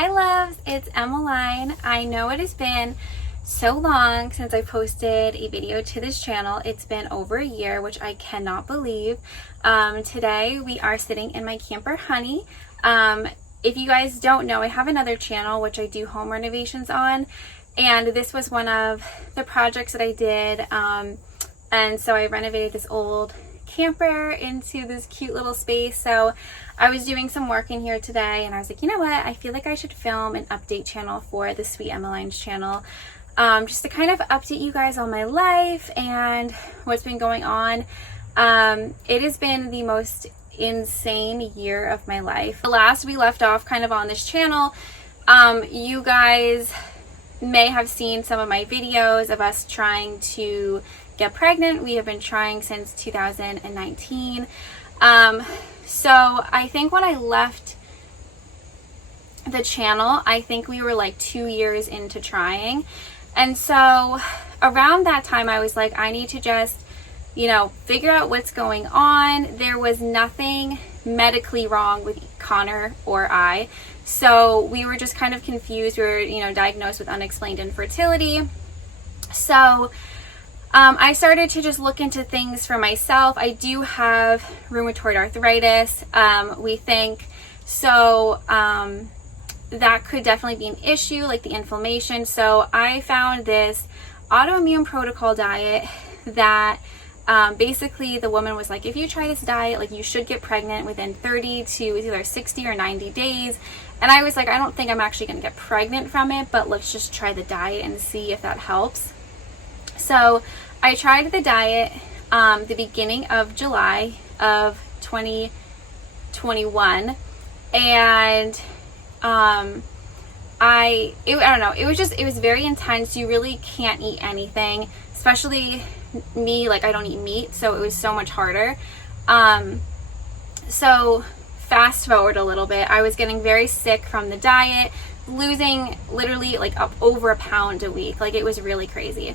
Hi loves, it's Emmeline. I know it has been so long since I posted a video to this channel. It's been over a year, which I cannot believe. Today we are sitting in my camper Honey. If you guys don't know, I have another channel which I do home renovations on, and this was one of the projects that I did. And so I renovated this old camper into this cute little space. So I was doing some work in here today and I was like, you know what, I feel like I should film an update channel for the Sweet Emmeline's channel, just to kind of update you guys on my life and what's been going on. It has been the most insane year of my life. The last we left off kind of on this channel, you guys may have seen some of my videos of us trying to get pregnant. We have been trying since 2019. So I think when I left the channel, I think we were like 2 years into trying. And so around that time, I was like, I need to just, figure out what's going on. There was nothing medically wrong with Connor or I. So we were just kind of confused. We were, diagnosed with unexplained infertility. So I started to just look into things for myself. I do have rheumatoid arthritis, we think. So that could definitely be an issue, like the inflammation. So I found this autoimmune protocol diet that basically the woman was like, if you try this diet, like you should get pregnant within 30 to either 60 or 90 days. And I was like, I don't think I'm actually going to get pregnant from it, but let's just try the diet and see if that helps. So I tried the diet the beginning of July of 2021, and I don't know, it was very intense. You really can't eat anything, especially me, like I don't eat meat, so it was so much harder. So fast forward a little bit, I was getting very sick from the diet, losing literally like up over a pound a week. Like it was really crazy.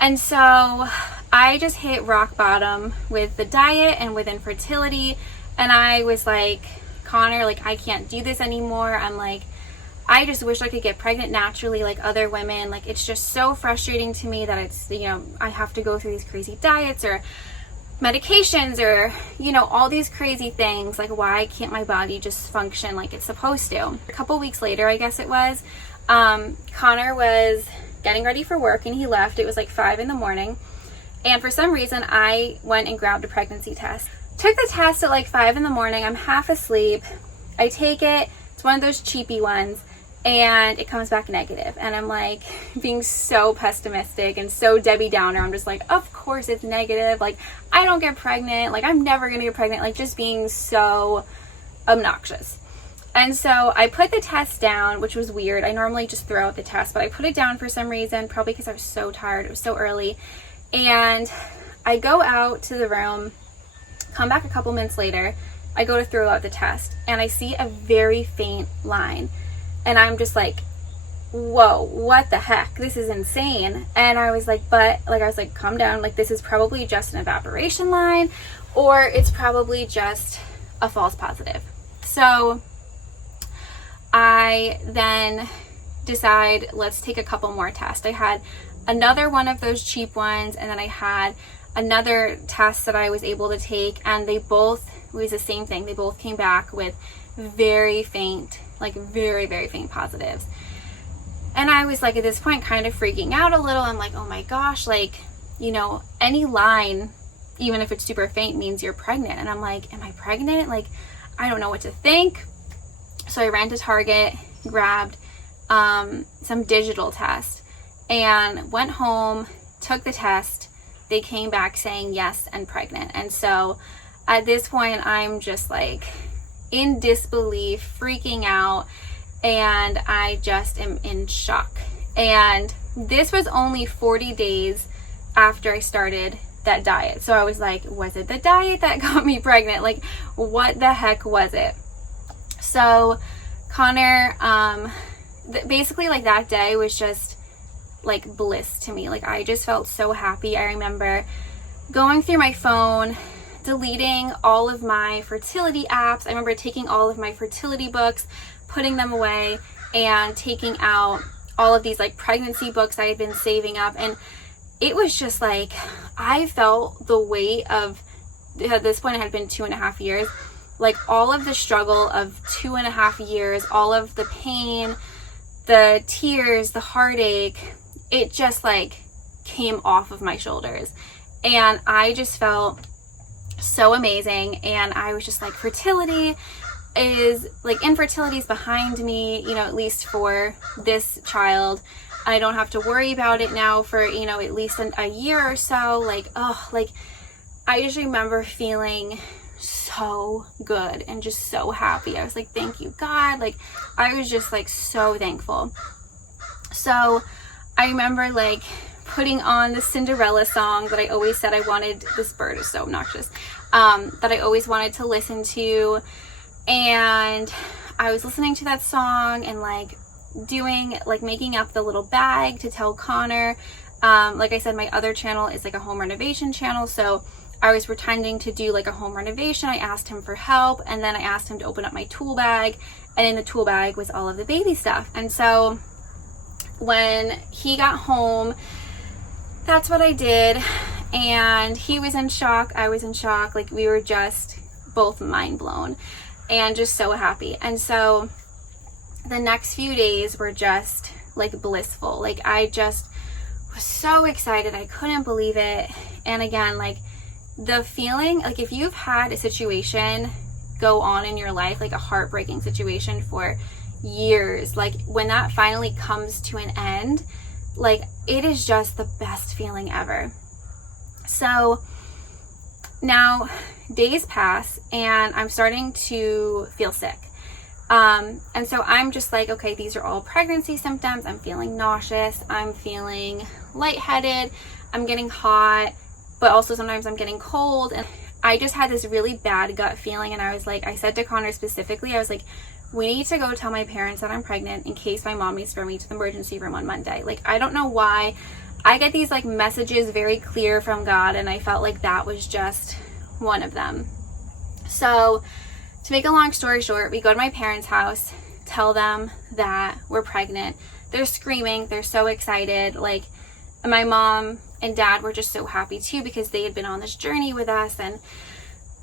And so I just hit rock bottom with the diet and with infertility. And I was like, Connor, like I can't do this anymore. I'm like, I just wish I could get pregnant naturally like other women. Like it's just so frustrating to me that it's, I have to go through these crazy diets or medications or, all these crazy things. Like why can't my body just function like it's supposed to? A couple weeks later, I guess it was, Connor was getting ready for work and he left. It was like 5 a.m. and for some reason I went and grabbed a pregnancy test. Took the test at like 5 a.m. I'm half asleep. I take it. It's one of those cheapy ones and it comes back negative. And I'm like being so pessimistic and so Debbie Downer. I'm just like, of course it's negative. Like I don't get pregnant. Like I'm never gonna get pregnant. Like just being so obnoxious. And so I put the test down, which was weird. I normally just throw out the test, but I put it down for some reason, probably because I was so tired. It was so early. And I go out to the room, come back a couple minutes later. I go to throw out the test and I see a very faint line. And I'm just like, whoa, what the heck? This is insane. And I was like, calm down. Like this is probably just an evaporation line or it's probably just a false positive. So I then decide, let's take a couple more tests. I had another one of those cheap ones, and then I had another test that I was able to take, and it was the same thing. They both came back with very faint, like very, very faint positives. And I was like, at this point, kind of freaking out a little. I'm like, oh my gosh, like, any line, even if it's super faint, means you're pregnant. And I'm like, am I pregnant? Like, I don't know what to think. So I ran to Target, grabbed some digital tests, and went home, took the test. They came back saying yes and pregnant. And so at this point, I'm just like in disbelief, freaking out, and I just am in shock. And this was only 40 days after I started that diet. So I was like, was it the diet that got me pregnant? Like, what the heck was it? So Connor, basically like that day was just like bliss to me. Like I just felt so happy. I remember going through my phone, deleting all of my fertility apps. I remember taking all of my fertility books, putting them away, and taking out all of these like pregnancy books I had been saving up, and it was just like I felt the weight of, at this point it had been 2.5 years, like all of the struggle of 2.5 years, all of the pain, the tears, the heartache, it just like came off of my shoulders. And I just felt so amazing. And I was just like, fertility is like, infertility is behind me, you know, at least for this child. I don't have to worry about it now for, you know, at least a year or so. Like, oh, like I just remember feeling so good and just so happy. I was like, thank you, God. Like, I was just like so thankful. So I remember like putting on the Cinderella song that I always said I wanted. This bird is so obnoxious. That I always wanted to listen to. And I was listening to that song and like doing, like making up the little bag to tell Connor. Like I said, my other channel is like a home renovation channel. So I was pretending to do like a home renovation. I asked him for help, and then I asked him to open up my tool bag, and in the tool bag was all of the baby stuff. And so when he got home, that's what I did. And he was in shock. I was in shock. Like, we were just both mind blown and just so happy. And so the next few days were just like blissful. Like, I just was so excited. I couldn't believe it. And again, like the feeling, like if you've had a situation go on in your life, like a heartbreaking situation for years, like when that finally comes to an end, like it is just the best feeling ever. So now days pass and I'm starting to feel sick. And so I'm just like, okay, these are all pregnancy symptoms. I'm feeling nauseous. I'm feeling lightheaded. I'm getting hot, but also sometimes I'm getting cold. And I just had this really bad gut feeling. And I was like, I said to Connor specifically, I was like, we need to go tell my parents that I'm pregnant in case my mom needs to throw me to the emergency room on Monday. Like, I don't know why I get these like messages very clear from God. And I felt like that was just one of them. So to make a long story short, we go to my parents' house, tell them that we're pregnant. They're screaming. They're so excited. Like, my mom and dad were just so happy too, because they had been on this journey with us and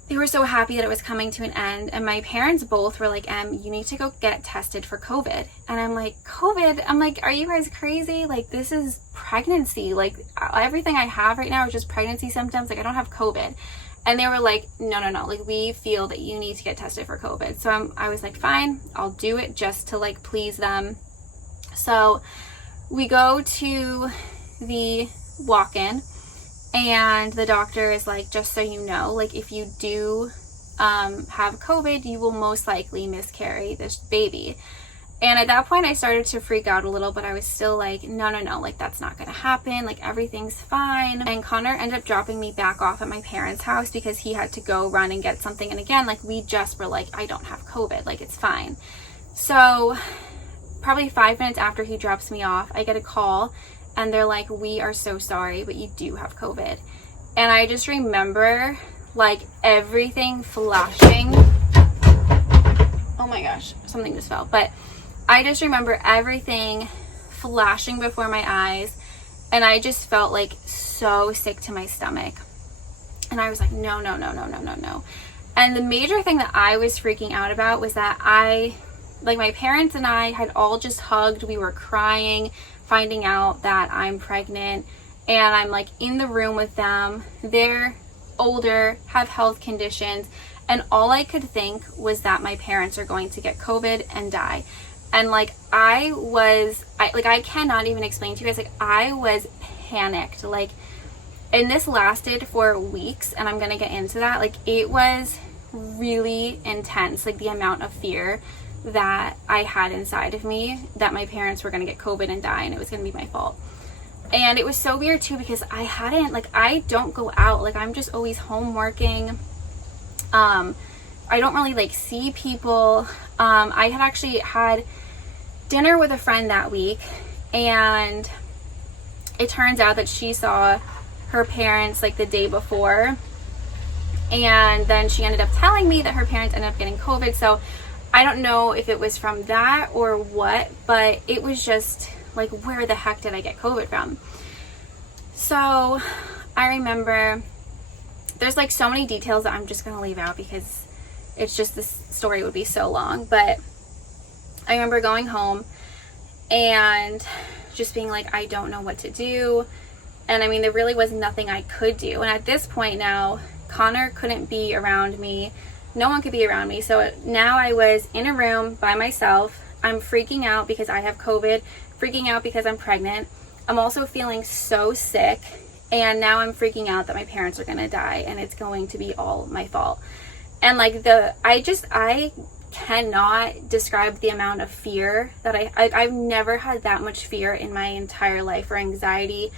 they were so happy that it was coming to an end. And my parents both were like, you need to go get tested for COVID. And I'm like, COVID? I'm like, are you guys crazy? Like, this is pregnancy. Like, everything I have right now is just pregnancy symptoms. Like, I don't have COVID. And they were like, no, like, we feel that you need to get tested for COVID. So I was like, fine, I'll do it just to like please them. So we go to the walk-in and the doctor is like, just so you know, like, if you do have COVID, you will most likely miscarry this baby. And at that point I started to freak out a little, but I was still like, no, like, that's not gonna happen. Like, everything's fine. And Connor ended up dropping me back off at my parents' house because he had to go run and get something. And again, like, we just were like, I don't have COVID, like, it's fine. So probably 5 minutes after he drops me off, I get a call and they're like, we are so sorry, but you do have COVID. And I just remember like everything flashing. Oh my gosh, something just fell. But I just remember everything flashing before my eyes, and I just felt like so sick to my stomach. And I was like, no. And the major thing that I was freaking out about was that my parents and I had all just hugged. We were crying, finding out that I'm pregnant, and I'm like in the room with them. They're older, have health conditions, and all I could think was that my parents are going to get COVID and die. And like I cannot even explain to you guys, like, I was panicked, like, and this lasted for weeks, and I'm gonna get into that. Like, it was really intense, like the amount of fear that I had inside of me that my parents were gonna get COVID and die, and it was gonna be my fault. And it was so weird too, because I don't go out, like, I'm just always home working. I don't really like see people. I had actually had dinner with a friend that week, and it turns out that she saw her parents like the day before, and then she ended up telling me that her parents ended up getting COVID. So I don't know if it was from that or what, but it was just like, where the heck did I get COVID from? So I remember, there's like so many details that I'm just going to leave out because it's just, this story would be so long. But I remember going home and just being like, I don't know what to do. And I mean, there really was nothing I could do. And at this point now, Connor couldn't be around me. No one could be around me. So now I was in a room by myself. I'm freaking out because I have COVID, freaking out because I'm pregnant. I'm also feeling so sick. And now I'm freaking out that my parents are going to die and it's going to be all my fault. And like I cannot describe the amount of fear that I've never had that much fear in my entire life, or anxiety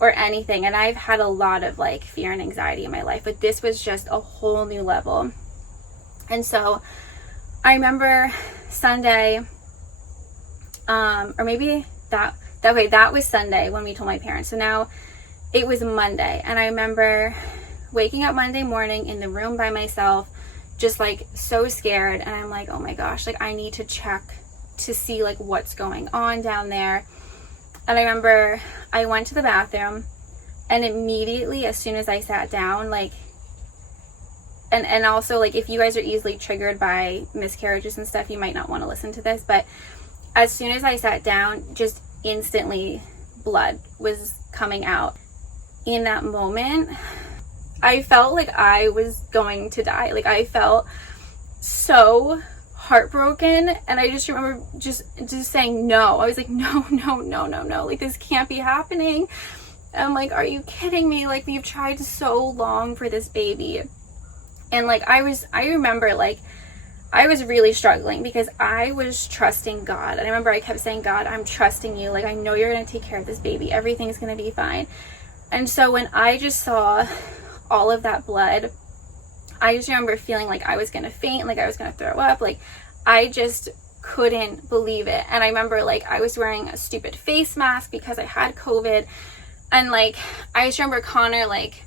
or anything. And I've had a lot of like fear and anxiety in my life, but this was just a whole new level. And so I remember Sunday, or maybe that was Sunday when we told my parents. So now it was Monday, and I remember waking up Monday morning in the room by myself, just like so scared. And I'm like, oh my gosh, like I need to check to see like what's going on down there. And I remember I went to the bathroom, and immediately as soon as I sat down, like, and also like if you guys are easily triggered by miscarriages and stuff, you might not want to listen to this, but as soon as I sat down, just instantly blood was coming out. In that moment, I felt like I was going to die. Like I felt so heartbroken, and I just remember just saying no. I was like, no, like this can't be happening. I'm like, are you kidding me? Like we've tried so long for this baby. And like I remember like I was really struggling because I was trusting God. And I remember I kept saying, God, I'm trusting you. Like I know you're going to take care of this baby. Everything's going to be fine. And so when I just saw all of that blood, I just remember feeling like I was going to faint, like I was going to throw up. Like I just couldn't believe it. And I remember like I was wearing a stupid face mask because I had COVID. And like I just remember Connor like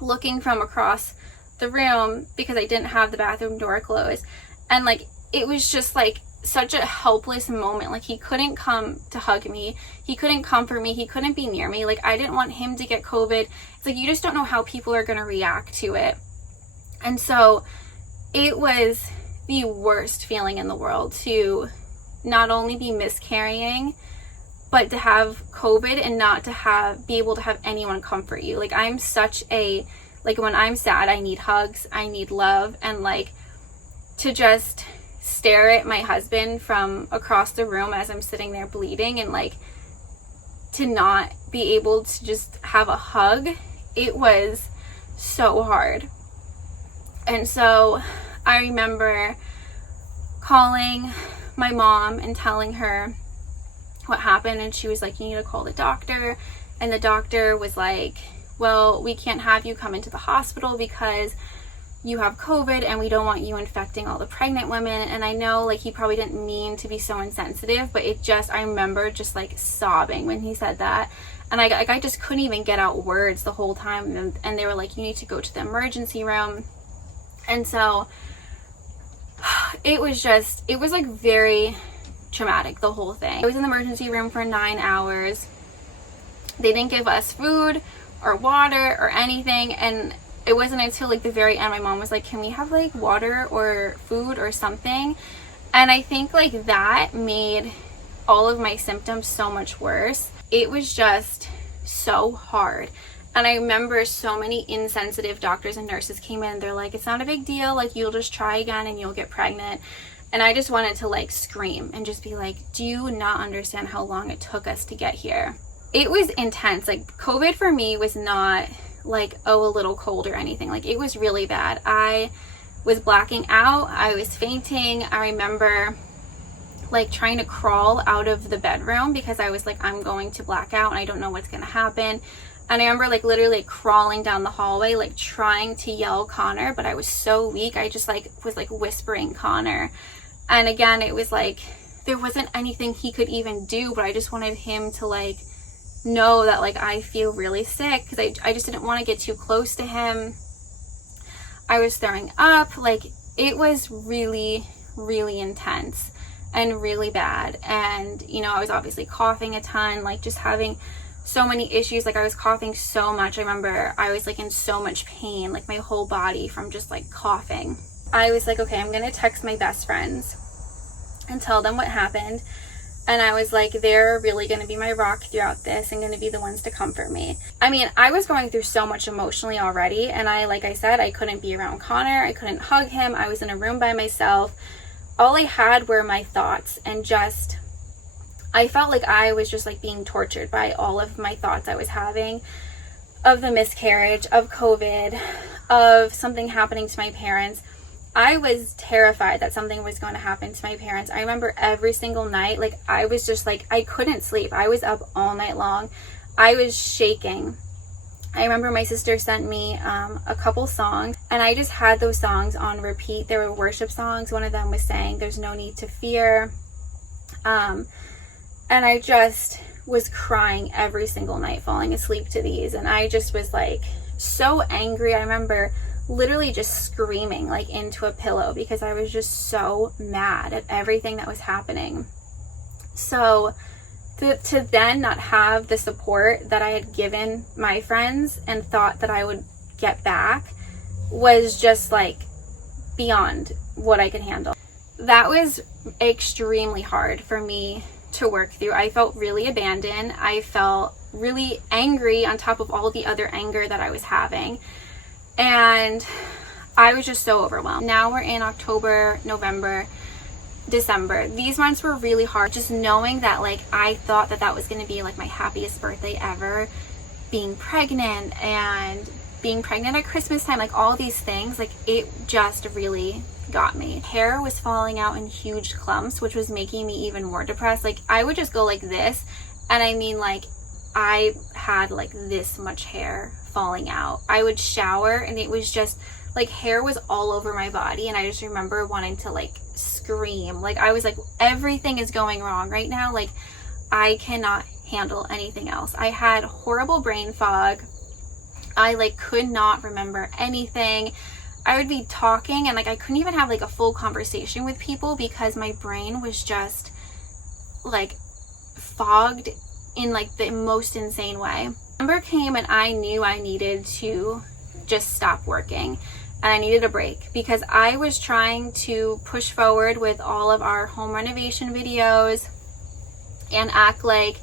looking from across the room because I didn't have the bathroom door closed. And like it was just like such a helpless moment. Like he couldn't come to hug me, he couldn't comfort me, he couldn't be near me. Like I didn't want him to get COVID. It's like you just don't know how people are going to react to it. And so it was the worst feeling in the world to not only be miscarrying, but to have COVID and not to be able to have anyone comfort you. Like I'm such a, like when I'm sad, I need hugs, I need love. And like to just stare at my husband from across the room as I'm sitting there bleeding, and like to not be able to just have a hug, it was so hard. And so I remember calling my mom and telling her what happened, and she was like, you need to call the doctor. And the doctor was like, well, we can't have you come into the hospital because you have COVID and we don't want you infecting all the pregnant women. And I know like he probably didn't mean to be so insensitive, but I remember just like sobbing when he said that. And I just couldn't even get out words the whole time. And they were like, you need to go to the emergency room. And so it was like very traumatic, the whole thing. I was in the emergency room for 9 hours. They didn't give us food or water or anything. And it wasn't until like the very end my mom was like, can we have like water or food or something? And I think like that made all of my symptoms so much worse. It was just so hard. And I remember so many insensitive doctors and nurses came in. They're like, it's not a big deal. Like you'll just try again and you'll get pregnant. And I just wanted to like scream and just be like, do you not understand how long it took us to get here? It was intense. Like COVID for me was not like, oh, a little cold or anything. Like it was really bad. I was blacking out. I was fainting. I remember like trying to crawl out of the bedroom because I was like, I'm going to black out and I don't know what's going to happen. And I remember like literally crawling down the hallway, like trying to yell Connor, but I was so weak. I just like was like whispering Connor. And again, it was like, there wasn't anything he could even do, but I just wanted him to like know that like I feel really sick, because I just didn't want to get too close to him. I was throwing up. Like it was really, really intense and really bad. And, you know, I was obviously coughing a ton, like just having so many issues. Like I was coughing so much. I remember I was like in so much pain, like my whole body from just like coughing. I was like, okay, I'm gonna text my best friends and tell them what happened. And I was like, they're really going to be my rock throughout this and going to be the ones to comfort me. I mean, I was going through so much emotionally already. And like I said, I couldn't be around Connor. I couldn't hug him. I was in a room by myself. All I had were my thoughts, and just, I felt like I was just like being tortured by all of my thoughts I was having of the miscarriage, of COVID, of something happening to my parents. I was terrified that something was going to happen to my parents. I remember every single night, like I was just like, I couldn't sleep. I was up all night long. I was shaking. I remember my sister sent me a couple songs, and I just had those songs on repeat. They were worship songs. One of them was saying, "There's no need to fear." And I just was crying every single night, falling asleep to these. And I just was like so angry. I remember literally just screaming like into a pillow because I was just so mad at everything that was happening. So to then not have the support that I had given my friends and thought that I would get back was just like beyond what I could handle. That was extremely hard for me to work through. I felt really abandoned. I felt really angry on top of all the other anger that I was having. And I was just so overwhelmed. Now we're in October, November, December. These months were really hard. Just knowing that like I thought that that was going to be like my happiest birthday ever. Being pregnant and being pregnant at Christmas time, like all these things, like it just really got me. Hair was falling out in huge clumps, which was making me even more depressed. Like I would just go like this, and I mean like I had like this much hair falling out. I would shower and it was just like hair was all over my body, and I just remember wanting to like scream. Like I was like, everything is going wrong right now. Like I cannot handle anything else. I had horrible brain fog. I like could not remember anything. I would be talking and like I couldn't even have like a full conversation with people because my brain was just like fogged in like the most insane way. December came and I knew I needed to just stop working and I needed a break because I was trying to push forward with all of our home renovation videos and act like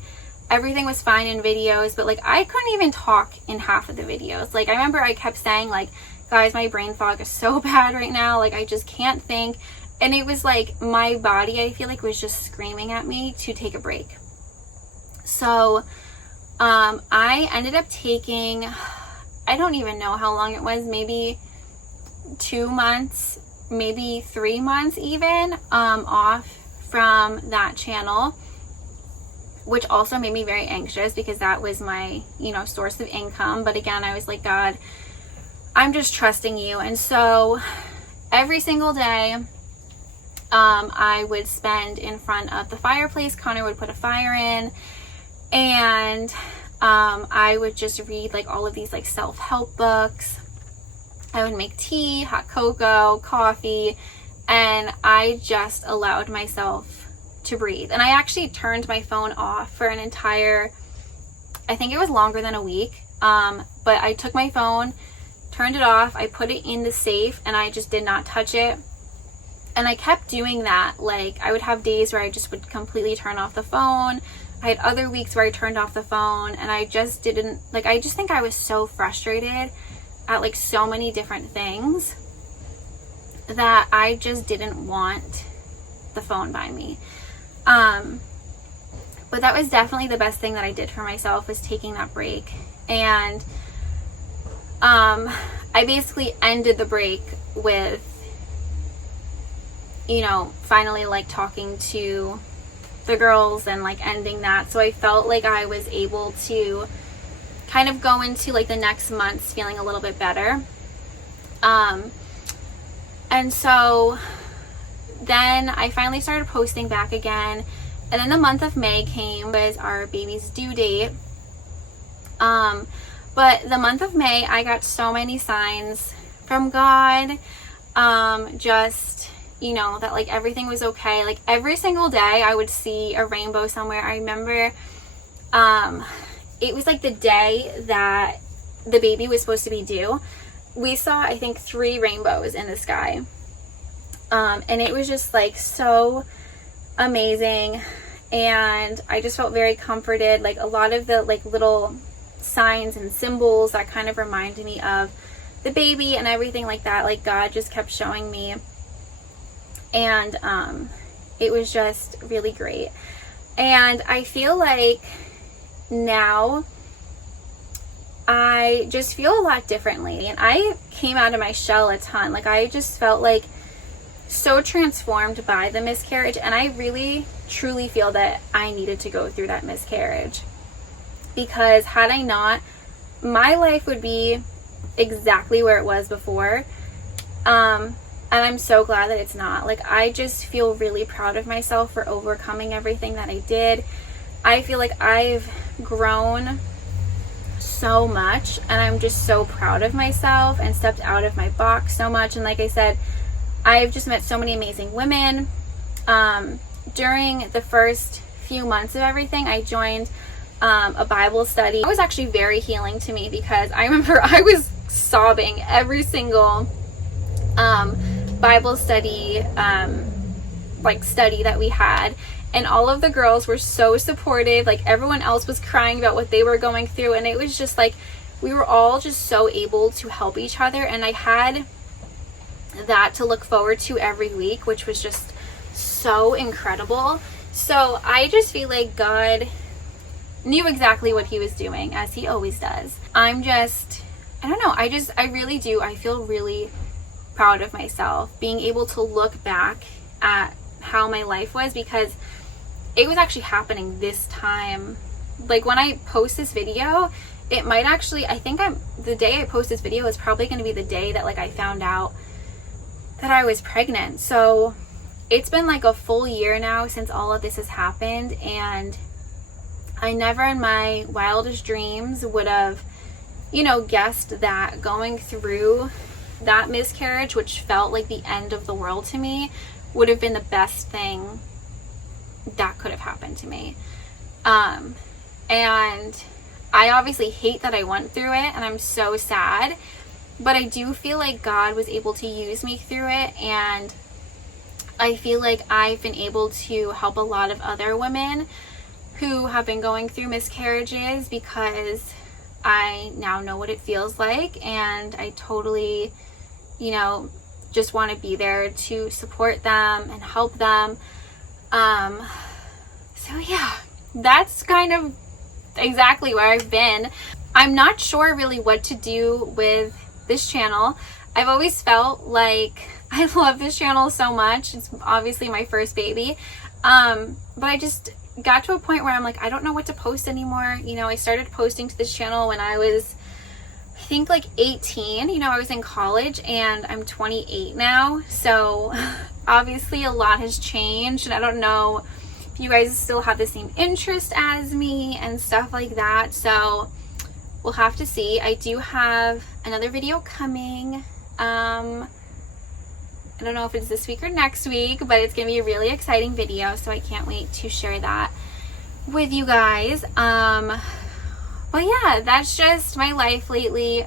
everything was fine in videos, but like I couldn't even talk in half of the videos. Like I remember I kept saying like, guys, my brain fog is so bad right now, like I just can't think. And it was like my body, I feel like, was just screaming at me to take a break. So I ended up taking, I don't even know how long it was, maybe 2 months, maybe 3 months even, off from that channel, which also made me very anxious because that was my, you know, source of income. But again, I was like, God, I'm just trusting you. And so every single day, I would spend in front of the fireplace. Connor would put a fire in, and I would just read like all of these like self-help books. I would make tea, hot cocoa, coffee, and I just allowed myself to breathe. And I actually turned my phone off for an entire, I think it was longer than a week, but I took my phone, turned it off, I put it in the safe, and I just did not touch it. And I kept doing that. Like I would have days where I just would completely turn off the phone. I had other weeks where I turned off the phone, and I just didn't, like, I just think I was so frustrated at like so many different things that I just didn't want the phone by me. But that was definitely the best thing that I did for myself, was taking that break. And I basically ended the break with, you know, finally like talking to the girls and like ending that. So I felt like I was able to kind of go into like the next months feeling a little bit better. And so then I finally started posting back again. And then the month of May came, was our baby's due date. But the month of May, I got so many signs from God, just you know, that like everything was okay. Like every single day I would see a rainbow somewhere. I remember it was like the day that the baby was supposed to be due. We saw, I think, 3 rainbows in the sky. And it was just like so amazing. And I just felt very comforted. Like a lot of the like little signs and symbols that kind of reminded me of the baby and everything like that, like God just kept showing me. And it was just really great. And I feel like now I just feel a lot differently, and I came out of my shell a ton. Like I just felt like so transformed by the miscarriage, and I really truly feel that I needed to go through that miscarriage, because had I not, my life would be exactly where it was before. And I'm so glad that it's not. Like I just feel really proud of myself for overcoming everything that I did. I feel like I've grown so much, and I'm just so proud of myself and stepped out of my box so much. And like I said, I've just met so many amazing women. During the first few months of everything, I joined a Bible study. It was actually very healing to me, because I remember I was sobbing every single Bible study study that we had, and all of the girls were so supportive. Like everyone else was crying about what they were going through, and it was just like we were all just so able to help each other, and I had that to look forward to every week, which was just so incredible. So I just feel like God knew exactly what he was doing, as he always does. I don't know, I really do. I feel really proud of myself being able to look back at how my life was, because it was actually happening this time. Like when I post this video, it might actually, the day I post this video is probably going to be the day that like I found out that I was pregnant. So it's been like a full year now since all of this has happened, and I never in my wildest dreams would have, you know, guessed that going through that miscarriage, which felt like the end of the world to me, would have been the best thing that could have happened to me. And I obviously hate that I went through it, and I'm so sad, but I do feel like God was able to use me through it, and I feel like I've been able to help a lot of other women who have been going through miscarriages, because I now know what it feels like, and I totally, you know, just want to be there to support them and help them. So yeah, that's kind of exactly where I've been. I'm not sure really what to do with this channel. I've always felt like I love this channel so much. It's obviously my first baby. But I just got to a point where I'm like, I don't know what to post anymore. You know, I started posting to this channel when I was, I think like 18. You know, I was in college, and I'm 28 now. So obviously a lot has changed, and I don't know if you guys still have the same interest as me and stuff like that. So we'll have to see. I do have another video coming. I don't know if it's this week or next week, but it's gonna be a really exciting video, so I can't wait to share that with you guys. But yeah, that's just my life lately.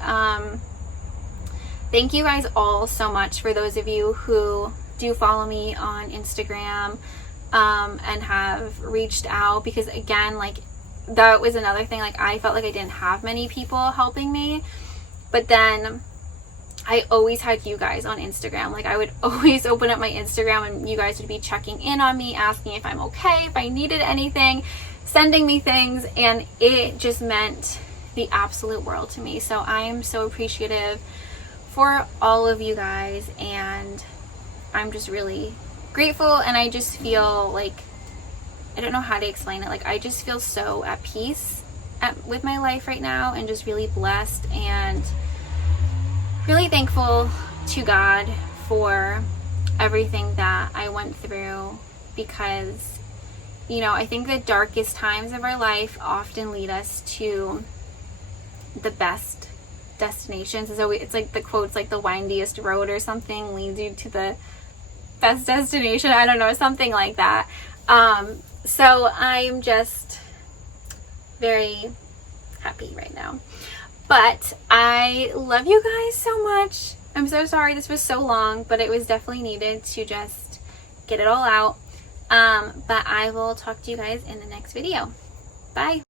Thank you guys all so much, for those of you who do follow me on Instagram and have reached out, because again, like that was another thing. Like I felt like I didn't have many people helping me, but then I always had you guys on Instagram. Like I would always open up my Instagram, and you guys would be checking in on me, asking if I'm okay, if I needed anything, sending me things, and it just meant the absolute world to me. So I am so appreciative for all of you guys, and I'm just really grateful. And I just feel like, I don't know how to explain it, like I just feel so at peace with my life right now, and just really blessed, and really thankful to God for everything that I went through, because, you know, I think the darkest times of our life often lead us to the best destinations. So it's like the quote's like the windiest road or something leads you to the best destination. I don't know, something like that. So I'm just very happy right now. But I love you guys so much. I'm so sorry this was so long, but it was definitely needed to just get it all out. But I will talk to you guys in the next video. Bye.